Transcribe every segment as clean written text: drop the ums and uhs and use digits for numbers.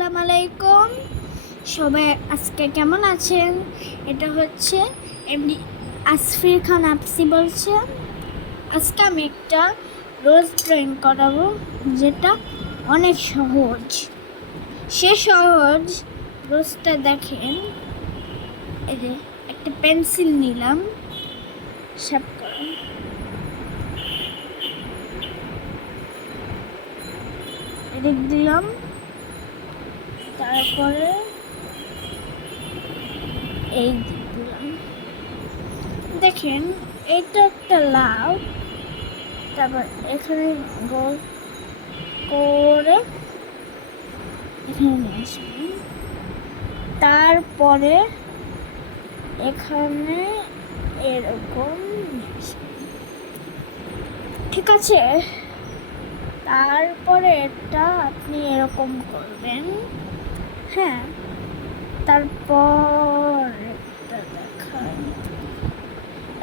আসসালামু আলাইকুম। সবাই আজকে কেমন আছেন? এটা হচ্ছে এমনি আসফির খান আপসি বলছে। আজকে আমি একটা রোজ ড্রয়িং করাবো, যেটা অনেক সহজ। সে সহজ রোজটা দেখেন। এই যে একটা পেন্সিল নিলাম, শেপ করা, এদিক দিলাম, তারপরে এই দিক দিলাম। দেখেন এটা একটা লাভ, তারপর এখানে গোল করে এখানে নিয়ে আসবেন, তারপরে এখানে এরকম নিয়ে আসবেন, ঠিক আছে? তারপরে এটা আপনি এরকম করবেন, হ্যাঁ। তারপর এটা দেখাই,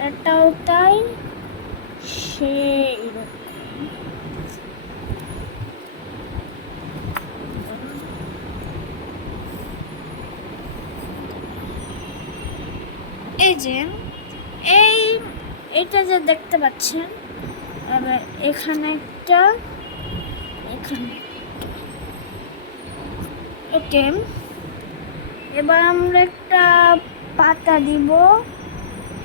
এটাও তাই, সেই রকম। এই যে এটা যে দেখতে পাচ্ছেন, এবার এখানে একটা, এখানে ওকে। এবার আমরা একটা পাতা দিব,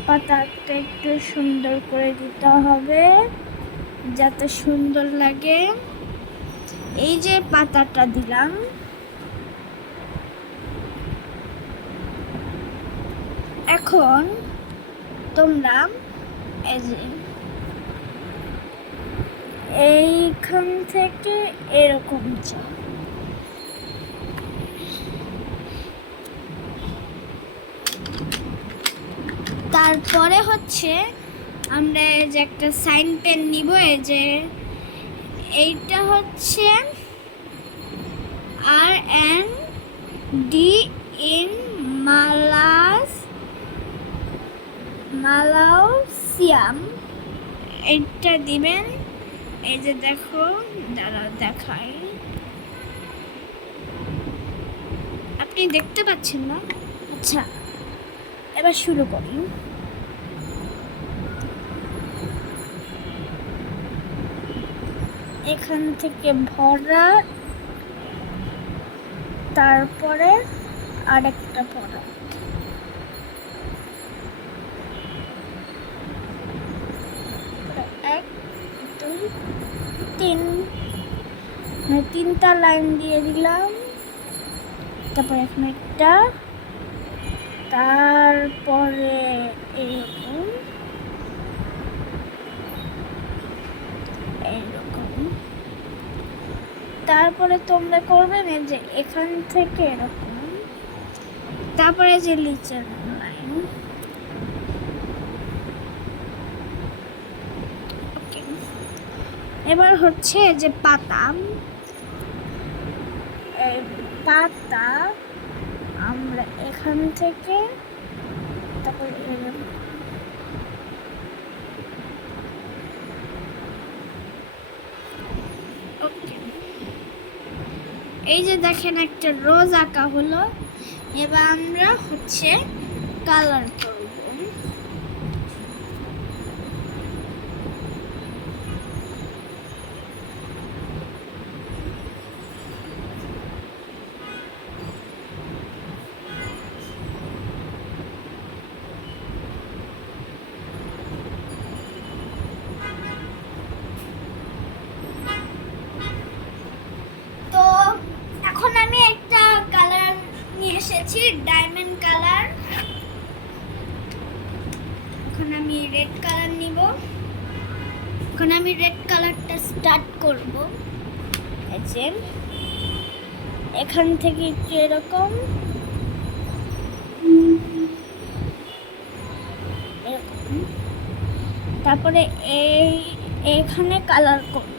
পাতাটা একটু সুন্দর করে দিতে হবে যাতে সুন্দর লাগে। এই যে পাতাটা দিলাম, এখন তোমরা এই যে এইখান থেকে এরকম যাও, তারপরে হচ্ছে আমরা এই যে একটা সাইন পেন নিব। এই যে এইটা হচ্ছে R&D ইন মালয়েশিয়াম, এটা দিবেন। এই যে দেখো, দাঁড়া দেখাই, আপনি দেখতে পাচ্ছেন না? আচ্ছা, এবার শুরু করি। এখান থেকে ভরা, তারপরে আরেকটা ভরা, এক দুই তিন, তিনটা লাইন দিয়ে দিলাম। তারপরে এখানে একটা, তারপরে এরকম এরকম, তারপরে তোমরা করবেন এই যে এখান থেকে এরকম, তারপরে যে নিচের লাইন। ওকে, এবার হচ্ছে যে পাতা, পাতা আমরা এখান থেকে, তারপরে ওকে। এই যে দেখেন একটা রোজ আঁকা হলো। এবার আমরা হচ্ছে কালার করব। তো এখন আমি একটা কালার নিয়ে এসেছি, ডায়মন্ড কালার। এখন আমি রেড কালার নিব। এখন আমি রেড কালারটা স্টার্ট করব। এই যে এখান থেকে একটু এরকম, তারপরে এখানে কালার করব।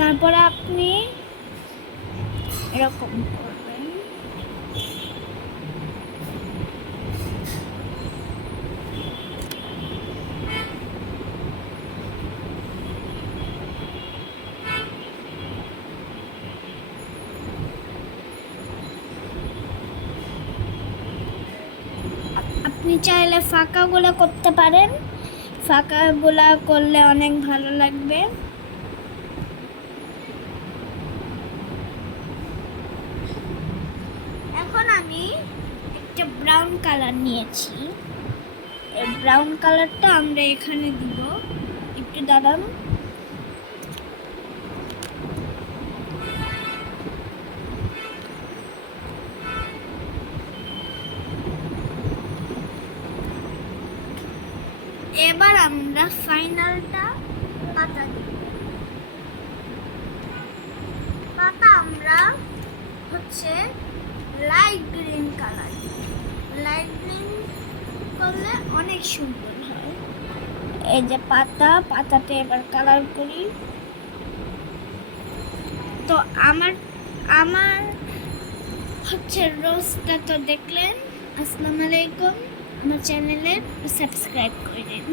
তারপরে আপনি এরকম করবেন। আপনি চাইলে ফাঁকাগুলো করতে পারেন, ফাঁকাগুলা করলে অনেক ভালো লাগবে। এখন আমি একটা ব্রাউন কালার নিয়েছি, এই ব্রাউন কালারটা আমরা এখানে দিব। একটু দাঁড়ান। এবার আমরা ফাইনালটা পাতা দিব। পাতা আমরা হচ্ছে light green colour, light green করলে অনেক সুন্দর হয়। এই যে পাতাতে এবার কালার করি। তো আমার আমার হচ্ছে রোজটা তো দেখলেন। আসসালামু আলাইকুম, আমার চ্যানেলে সাবস্ক্রাইব করে দিন।